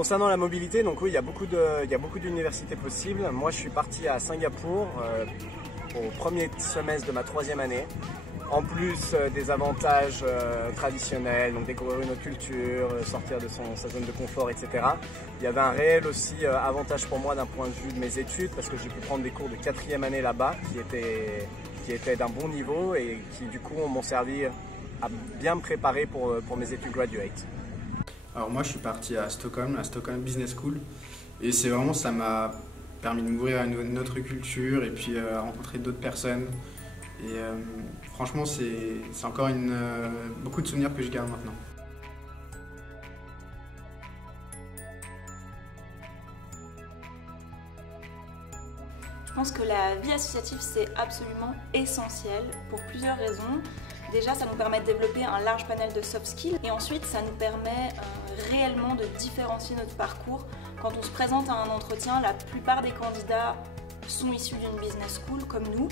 Concernant la mobilité, donc oui, il y a beaucoup d'universités possibles. Moi, je suis parti à Singapour au premier semestre de ma 3e année. En plus des avantages traditionnels, donc découvrir une autre culture, sortir de sa zone de confort, etc. Il y avait un réel aussi avantage pour moi d'un point de vue de mes études, parce que j'ai pu prendre des cours de 4e année là-bas qui étaient d'un bon niveau et qui du coup m'ont servi à bien me préparer pour mes études graduate. Alors moi je suis parti à Stockholm, la Stockholm Business School, et c'est vraiment, ça m'a permis de m'ouvrir à une autre culture et puis à rencontrer d'autres personnes. Et franchement, c'est encore beaucoup de souvenirs que je garde maintenant. Je pense que la vie associative, c'est absolument essentiel pour plusieurs raisons. Déjà, ça nous permet de développer un large panel de soft skills et ensuite, ça nous permet réellement de différencier notre parcours. Quand on se présente à un entretien, la plupart des candidats sont issus d'une business school comme nous.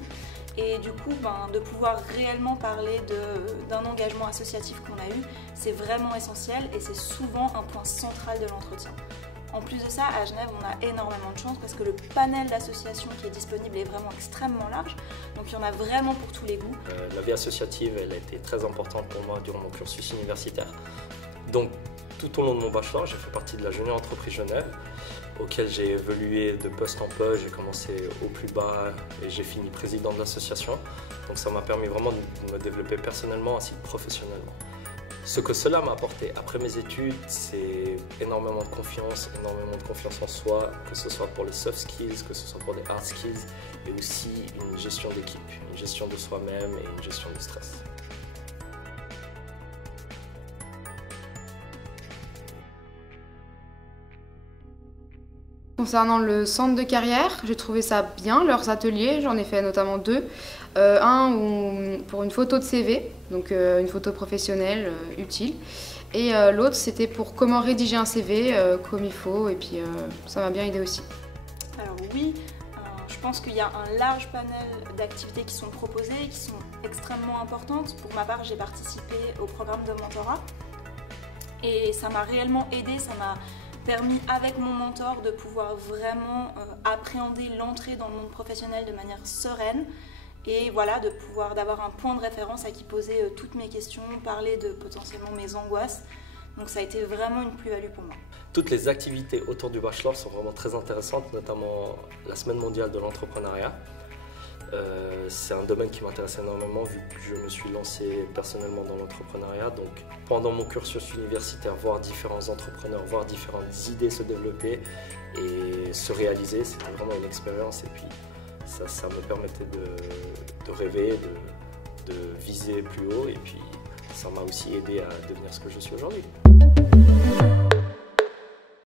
Et du coup, de pouvoir réellement parler d'un engagement associatif qu'on a eu, c'est vraiment essentiel et c'est souvent un point central de l'entretien. En plus de ça, à Genève, on a énormément de chance parce que le panel d'associations qui est disponible est vraiment extrêmement large. Donc il y en a vraiment pour tous les goûts. La vie associative, elle a été très importante pour moi durant mon cursus universitaire. Donc tout au long de mon bachelor, j'ai fait partie de la Junior Entreprise Genève, auquel j'ai évolué de poste en poste. J'ai commencé au plus bas et j'ai fini président de l'association. Donc ça m'a permis vraiment de me développer personnellement ainsi que professionnellement. Ce que cela m'a apporté après mes études, c'est énormément de confiance en soi, que ce soit pour les soft skills, que ce soit pour les hard skills, et aussi une gestion d'équipe, une gestion de soi-même et une gestion du stress. Concernant le centre de carrière, j'ai trouvé ça bien, leurs ateliers, j'en ai fait notamment 2. Un pour une photo de CV, donc une photo professionnelle utile, et l'autre c'était pour comment rédiger un CV comme il faut, et puis ça m'a bien aidé aussi. Alors oui, je pense qu'il y a un large panel d'activités qui sont proposées et qui sont extrêmement importantes. Pour ma part, j'ai participé au programme de mentorat et ça m'a réellement aidé, ça m'a permis avec mon mentor de pouvoir vraiment appréhender l'entrée dans le monde professionnel de manière sereine et voilà, d'avoir un point de référence à qui poser toutes mes questions, parler de potentiellement mes angoisses. Donc ça a été vraiment une plus-value pour moi. Toutes les activités autour du bachelor sont vraiment très intéressantes, notamment la Semaine mondiale de l'entrepreneuriat. C'est un domaine qui m'intéresse énormément vu que je me suis lancé personnellement dans l'entrepreneuriat. Donc pendant mon cursus universitaire, voir différents entrepreneurs, voir différentes idées se développer et se réaliser, c'était vraiment une expérience. Et puis ça me permettait de rêver, de viser plus haut, et puis ça m'a aussi aidé à devenir ce que je suis aujourd'hui.